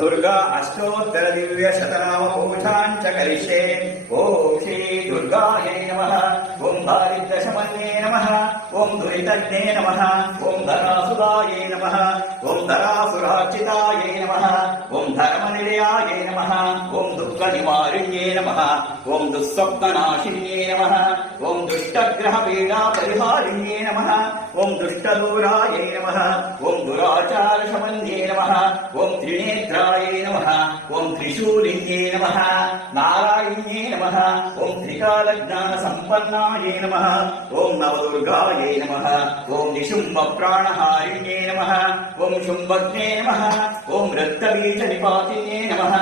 दुर्गा अष्टोत्तर दिव्य शतनाम पूजां च करिष्ये। ओम श्री दुर्गायै नमः। ओम दारिद्र्यशमन्ये नमः। ओम दुरितज्ञे नमः। ओम धनासुरायै नमः। ओम धरासुरार्चितायै नमः। ओम धर्मनिलयायै नमः। ओम दुःखनिवारिण्ये नमः। ओम दुःस्वप्ननाशिन्ये नमः। ओम दुष्टग्रहपीडापरिहारिण्ये नमः। ओम दुष्टदूरायै नमः। ओम दुराचारशमन्ये नमः। ओम त्रिनेत्रायै नमः। ओम त्रिशूलिन्ये नमः। नारायण्ये नमः। ओम त्रिकालज्ञानसम्पन्नायै नमः। ओम नवदुर्गायै नमः। ओम निशुम्भप्राणहारिण्ये नमः। ओम शुम्भज्ञे नमः। ओम रक्तबीजनिपातिने नमः।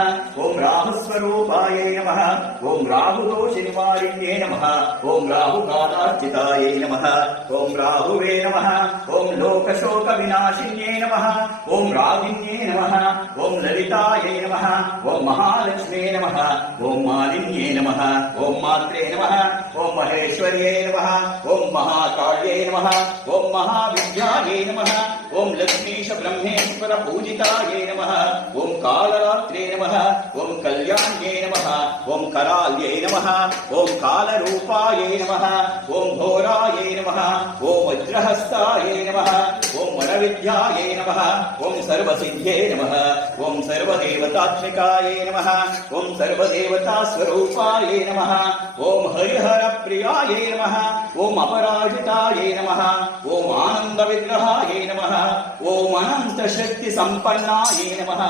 ओम राहुस्वरूपायै नमः। ओम राहुदोषनिवारिण्ये नमः। ओम राहुकालार्चितायै नमः। ओम राहुवे नमः। ओम लोकशोकविनाशिन्ये नमः। ओम रागिन्ये नमः। ओम ललितायै नमः। ओम महालक्ष्मे नमः। ओम मालिन्ये नमः। ओम मात्रे नमः। ओम महेश्वर्ये नमः। ओम महाकाल्ये नमः। ओम महाविद्यायै नमः। ओम लक्ष्मीश ब्रह्मेश्वर पूजितायै नमः। ओम कालरात्रे नमः। ओम कल्याण्ये नमः। ओम कराल्ये नमः। ओम कालरूपायै नमः। ओम घोरायै नमः। ओम वज्रहस्तायै नमः। ओम वरविद्यायै नमः। ओम सर्वसिद्ध्ये नमः। ओम सर्वदेवतात्मिकायै नमः। ओम सर्वदेवतास्वरूपायै नमः। ओम हरिहरप्रियायै नमः। ओम अपराजितायै नमः। ओम आनन्दविग्रहायै नमः। ओम अनन्तशक्तिसम्पन्नायै नमः।